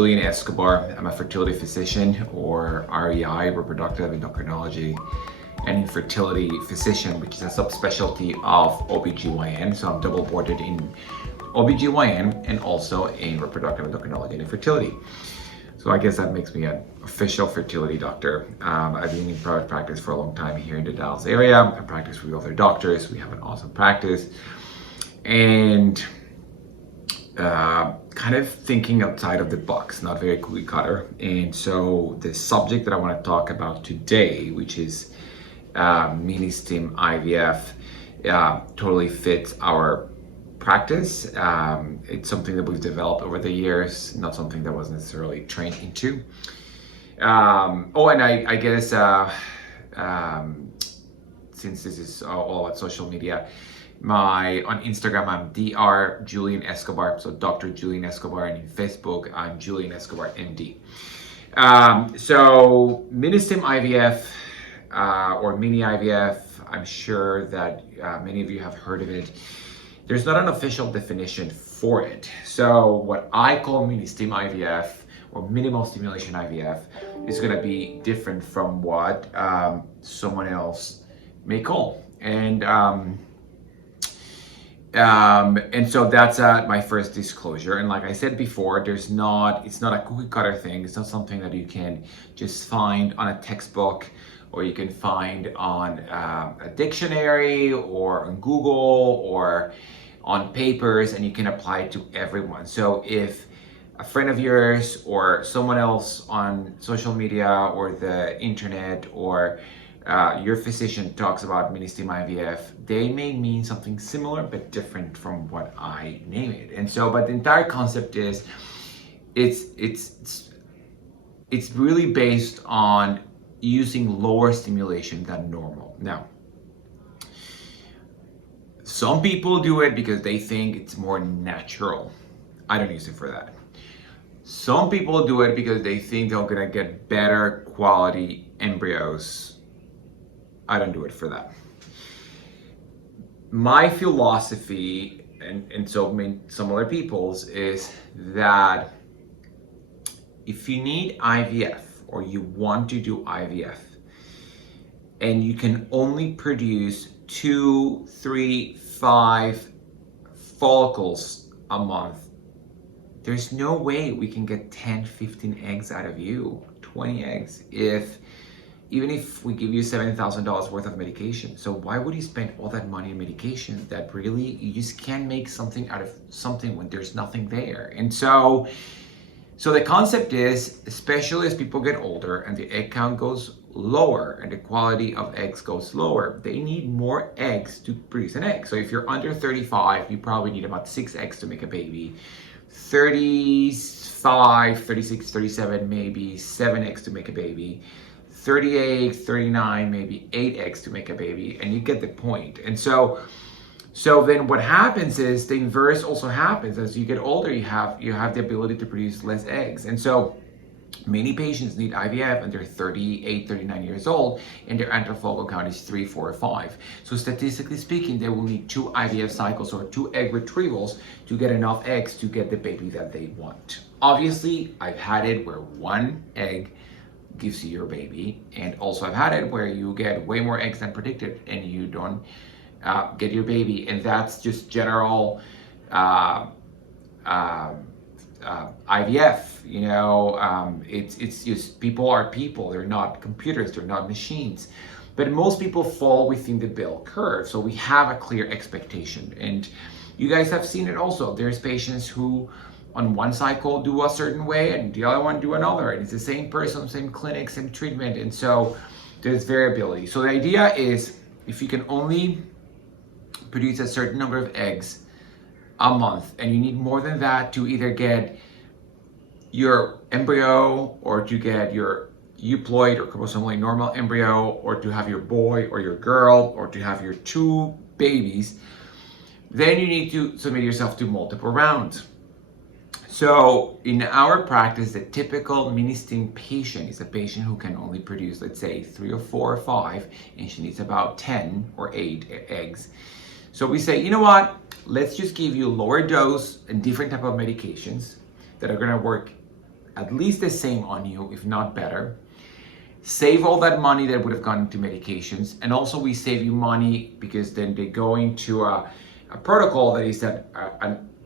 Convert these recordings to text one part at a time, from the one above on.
Julian Escobar. I'm a fertility physician, or REI, reproductive endocrinology and infertility physician, which is a subspecialty of OBGYN. So I'm double boarded in OBGYN and also in reproductive endocrinology and infertility. So I guess that makes me an official fertility doctor. I've been in private practice for a long time here in the Dallas area. I practice with other doctors. We have an awesome practice. And kind of thinking outside of the box, not very cookie cutter. And so the subject that I want to talk about today, which is MiniStim IVF, totally fits our practice. It's something that we've developed over the years, not something that was necessarily trained into. And I guess since this is all about social media, on Instagram I'm Dr. Julian Escobar, so Dr. Julian Escobar, and in Facebook I'm Julian Escobar MD. So MiniStim IVF or Mini IVF, I'm sure that many of you have heard of it. There's not an official definition for it. So what I call MiniStim IVF or minimal stimulation IVF is going to be different from what someone else may call. And so that's my first disclosure. And like I said before, it's not a cookie cutter thing. It's not something that you can just find on a textbook, or you can find on a dictionary or on Google or on papers, and you can apply it to everyone. So if a friend of yours or someone else on social media or the internet or your physician talks about MiniStim IVF, they may mean something similar but different from what I name it. And so, but the entire concept is, it's really based on using lower stimulation than normal. Now, some people do it because they think it's more natural. I don't use it for that. Some people do it because they think they're gonna get better quality embryos. I don't do it for that. My philosophy, and so some other people's, is that if you need IVF or you want to do IVF and you can only produce 2, 3, 5 follicles a month, there's no way we can get 10, 15 eggs out of you, 20 eggs, even if we give you $7,000 worth of medication. So why would you spend all that money on medication that really you just can't make something out of something when there's nothing there? And so the concept is, especially as people get older and the egg count goes lower and the quality of eggs goes lower, they need more eggs to produce an egg. So if you're under 35, you probably need about 6 eggs to make a baby. 35, 36, 37, maybe 7 eggs to make a baby. 38, 39, maybe 8 eggs to make a baby, and you get the point. And so then what happens is the inverse also happens. As you get older, you have the ability to produce less eggs. And so many patients need IVF and they're 38, 39 years old, and their antral follicle count is 3, 4, or 5. So statistically speaking, they will need 2 IVF cycles or 2 egg retrievals to get enough eggs to get the baby that they want. Obviously, I've had it where 1 egg gives you your baby, and also I've had it where you get way more eggs than predicted and you don't get your baby, and that's just general IVF. You know, it's just, people are people. They're not computers. They're not machines. But most people fall within the bell curve, so we have a clear expectation. And you guys have seen it also. There's patients who on one cycle do a certain way and the other one do another, and it's the same person, same clinic, same treatment, and so there's variability. So the idea is, if you can only produce a certain number of eggs a month and you need more than that to either get your embryo or to get your euploid or chromosomally normal embryo, or to have your boy or your girl, or to have your 2 babies, then you need to submit yourself to multiple rounds. So in our practice, the typical MiniStim patient is a patient who can only produce, let's say, 3 or 4 or 5, and she needs about 10 or 8 eggs. So we say, you know what, let's just give you lower dose and different type of medications that are gonna work at least the same on you, if not better. Save all that money that would have gone into medications, and also we save you money because then they go into a protocol that is a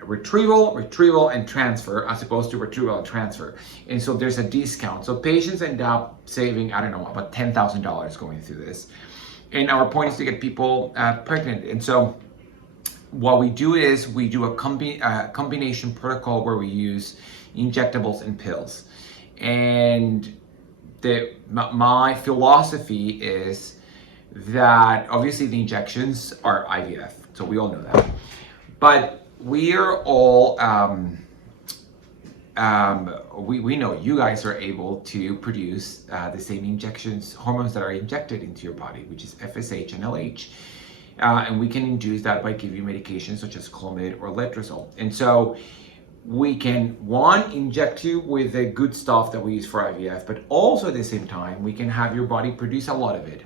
retrieval, and transfer, as opposed to retrieval and transfer. And so there's a discount. So patients end up saving, I don't know, about $10,000 going through this. And our point is to get people pregnant. And so what we do is we do a combination protocol where we use injectables and pills. And my philosophy is that obviously the injections are IVF, so we all know that. But we are all, we know you guys are able to produce the same injections, hormones that are injected into your body, which is FSH and LH. And we can induce that by giving you medications such as Clomid or Letrozole. And so we can, one, inject you with the good stuff that we use for IVF, but also at the same time, we can have your body produce a lot of it.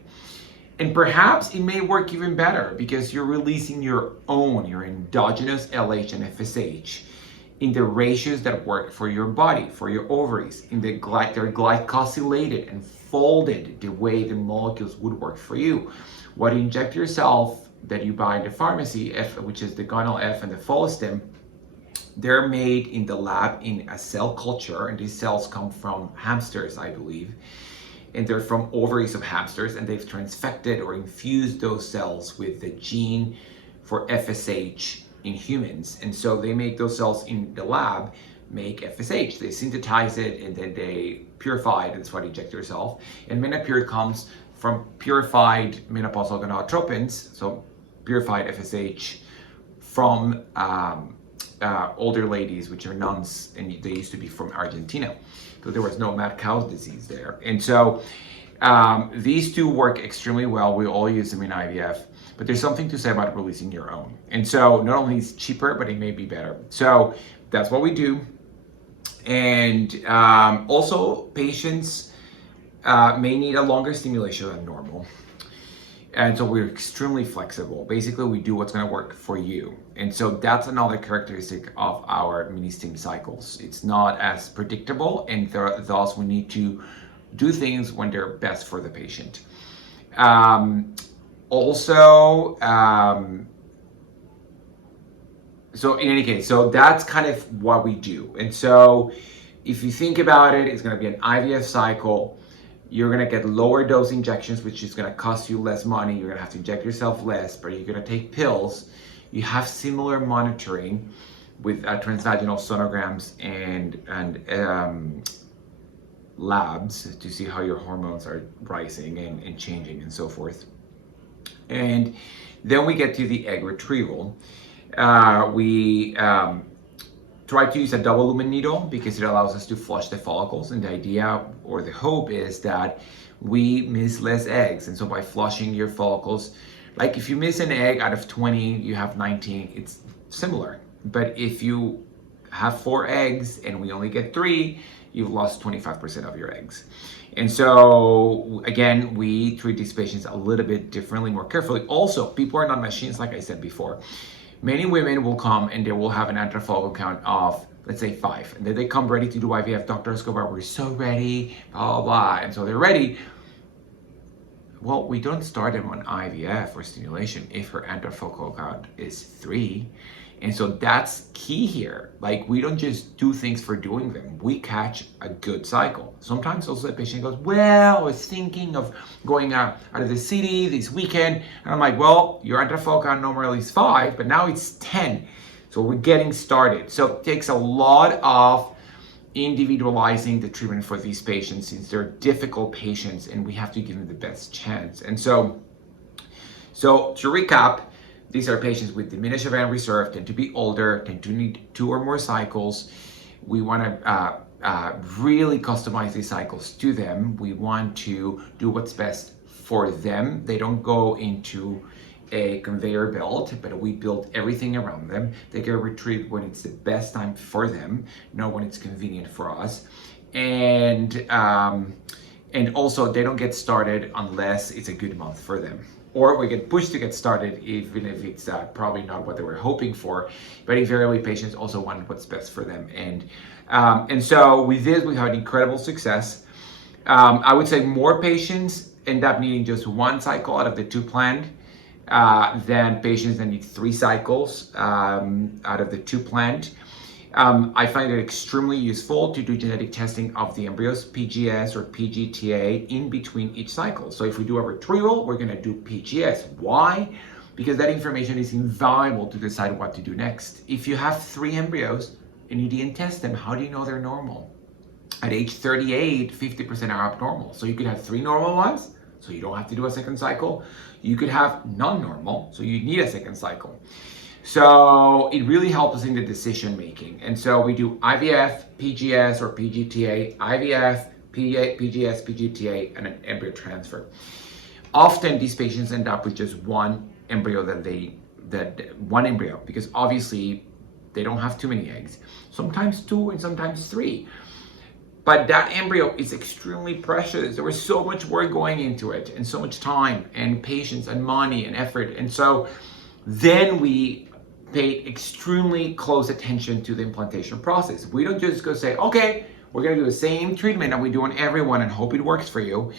And perhaps it may work even better because you're releasing your endogenous LH and FSH in the ratios that work for your body, for your ovaries, they're glycosylated and folded the way the molecules would work for you. What you inject yourself that you buy in the pharmacy, which is the gonal F and the follistim, they're made in the lab in a cell culture, and these cells come from hamsters, I believe. And they're from ovaries of hamsters, and they've transfected or infused those cells with the gene for FSH in humans. And so they make those cells in the lab make FSH. They synthesize it and then they purify it, and that's what you inject yourself. And Menopur comes from purified menopausal gonadotropins, so purified FSH from older ladies, which are nuns, and they used to be from Argentina. So there was no mad cow disease there. And so these two work extremely well. We all use them in IVF, but there's something to say about releasing your own. And so not only is it cheaper, but it may be better. So that's what we do. And also patients may need a longer stimulation than normal. And so we're extremely flexible. Basically, we do what's going to work for you. And so that's another characteristic of our MiniStim cycles. It's not as predictable, and thus we need to do things when they're best for the patient. So in any case, so that's kind of what we do. And so if you think about it, it's going to be an IVF cycle. You're going to get lower dose injections, which is going to cost you less money. You're going to have to inject yourself less, but you're going to take pills. You have similar monitoring with transvaginal sonograms and labs to see how your hormones are rising and changing and so forth. And then we get to the egg retrieval. We try to use a double lumen needle because it allows us to flush the follicles, and the idea or the hope is that we miss less eggs. And so by flushing your follicles, like if you miss an egg out of 20, you have 19, it's similar. But if you have 4 eggs and we only get 3, you've lost 25% of your eggs. And so again, we treat these patients a little bit differently, more carefully. Also, people are not machines, like I said before. Many women will come and they will have an antral follicle count of, let's say 5. And then they come ready to do IVF. Dr. Escobar, we're so ready, blah, blah, blah. And so they're ready. Well, we don't start them on IVF or stimulation if her antral follicle count is 3. And so that's key here. Like, we don't just do things for doing them. We catch a good cycle. Sometimes also the patient goes, well, I was thinking of going out of the city this weekend. And I'm like, well, your antral follicle count normally is 5, but now it's 10. So we're getting started. So it takes a lot of individualizing the treatment for these patients since they're difficult patients and we have to give them the best chance. And so to recap, these are patients with diminished ovarian reserve, tend to be older, tend to need 2 or more cycles. We want to really customize these cycles to them. We want to do what's best for them. They don't go into a conveyor belt, but we build everything around them. They get retrieved when it's the best time for them, not when it's convenient for us. And also they don't get started unless it's a good month for them. or we get pushed to get started, even if it's probably not what they were hoping for. But invariably, patients also want what's best for them. And so with this, we had incredible success. I would say more patients end up needing just one cycle out of the 2 planned than patients that need 3 cycles out of the 2 planned. I find it extremely useful to do genetic testing of the embryos, PGS or PGTA, in between each cycle. So if we do a retrieval, we're going to do PGS. Why? Because that information is invaluable to decide what to do next. If you have 3 embryos and you didn't test them, how do you know they're normal? At age 38, 50% are abnormal. So you could have 3 normal ones, so you don't have to do a second cycle. You could have non-normal, so you need a second cycle. So it really helps us in the decision making. And so we do IVF, PGS or PGTA, IVF, PGS, PGTA, and an embryo transfer. Often these patients end up with just one embryo one embryo, because obviously they don't have too many eggs. Sometimes 2 and sometimes 3. But that embryo is extremely precious. There was so much work going into it, and so much time and patience and money and effort. And so then we paid extremely close attention to the implantation process. We don't just go say, okay, we're gonna do the same treatment that we do on everyone and hope it works for you.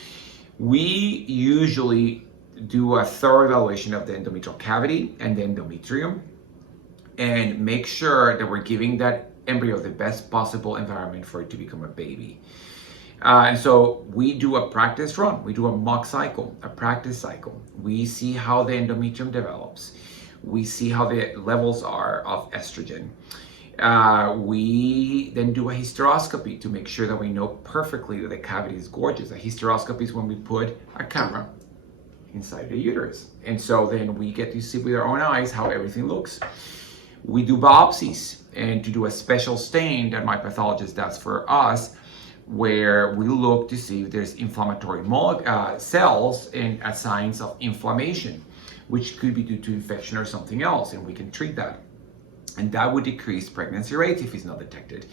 We usually do a thorough evaluation of the endometrial cavity and the endometrium and make sure that we're giving that embryo the best possible environment for it to become a baby. And so we do a practice run, we do a mock cycle, a practice cycle. We see how the endometrium develops. We see how the levels are of estrogen. We then do a hysteroscopy to make sure that we know perfectly that the cavity is gorgeous. A hysteroscopy is when we put a camera inside the uterus. And so then we get to see with our own eyes how everything looks. We do biopsies and to do a special stain that my pathologist does for us, where we look to see if there's inflammatory cells and signs of inflammation, which could be due to infection or something else, and we can treat that. And that would decrease pregnancy rates if it's not detected.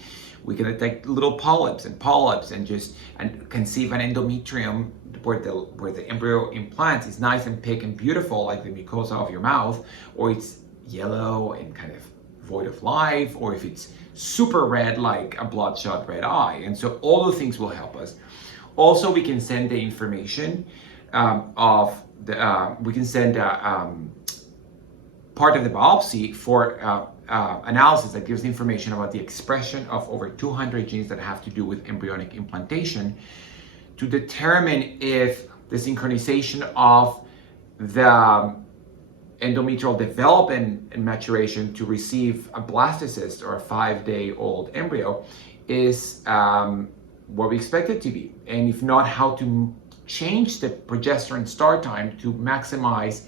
We can detect little polyps and conceive an endometrium where the embryo implants is nice and pink and beautiful, like the mucosa of your mouth, or it's yellow and kind of void of life, or if it's super red like a bloodshot red eye. And so all those things will help us. Also, we can send the information we can send part of the biopsy for analysis that gives information about the expression of over 200 genes that have to do with embryonic implantation to determine if the synchronization of the endometrial development and maturation to receive a blastocyst or a 5-day-old embryo is what we expect it to be. And if not, how to change the progesterone start time to maximize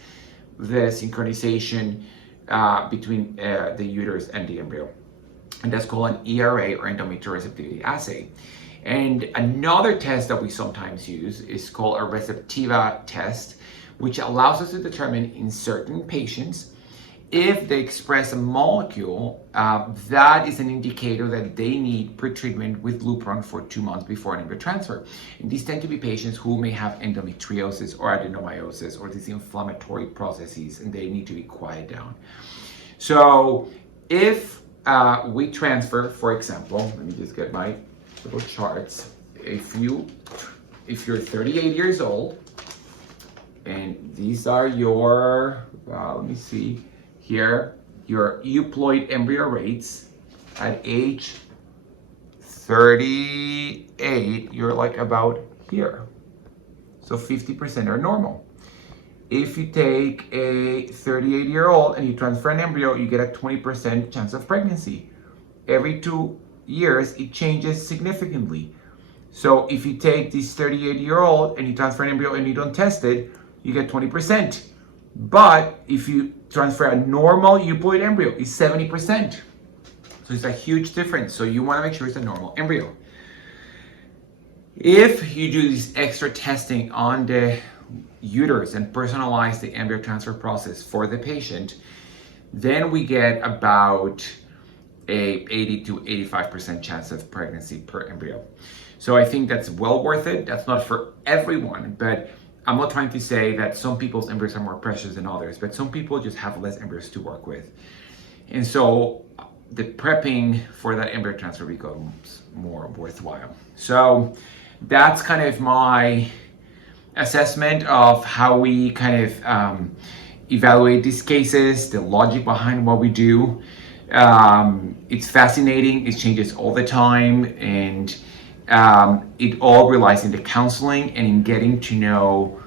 the synchronization between the uterus and the embryo. And that's called an ERA, or endometrial receptivity assay. And another test that we sometimes use is called a Receptiva Test, which allows us to determine in certain patients if they express a molecule that is an indicator that they need pre-treatment with Lupron for 2 months before an embryo transfer. And these tend to be patients who may have endometriosis or adenomyosis or these inflammatory processes, and they need to be quieted down. So if we transfer, for example, let me just get my little charts. If you're 38 years old, and these are your, let me see here, your euploid embryo rates at age 38, you're like about here. So 50% are normal. If you take a 38-year-old and you transfer an embryo, you get a 20% chance of pregnancy. Every 2 years, it changes significantly. So if you take this 38-year-old and you transfer an embryo and you don't test it, you get 20%. But if you transfer a normal euploid embryo, it's 70%. So it's a huge difference. So you want to make sure it's a normal embryo. If you do this extra testing on the uterus and personalize the embryo transfer process for the patient, then we get about a 80 to 85% chance of pregnancy per embryo. So I think that's well worth it. That's not for everyone, but I'm not trying to say that some people's embryos are more precious than others, but some people just have less embryos to work with. And so the prepping for that embryo transfer becomes more worthwhile. So that's kind of my assessment of how we kind of evaluate these cases, the logic behind what we do. It's fascinating, it changes all the time, and it all relies in the counseling and in getting to know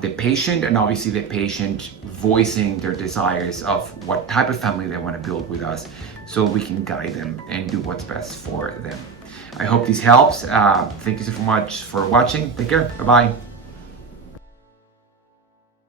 the patient, and obviously the patient voicing their desires of what type of family they want to build with us, so we can guide them and do what's best for them. I hope this helps. Thank you so much for watching. Take care. Bye-bye.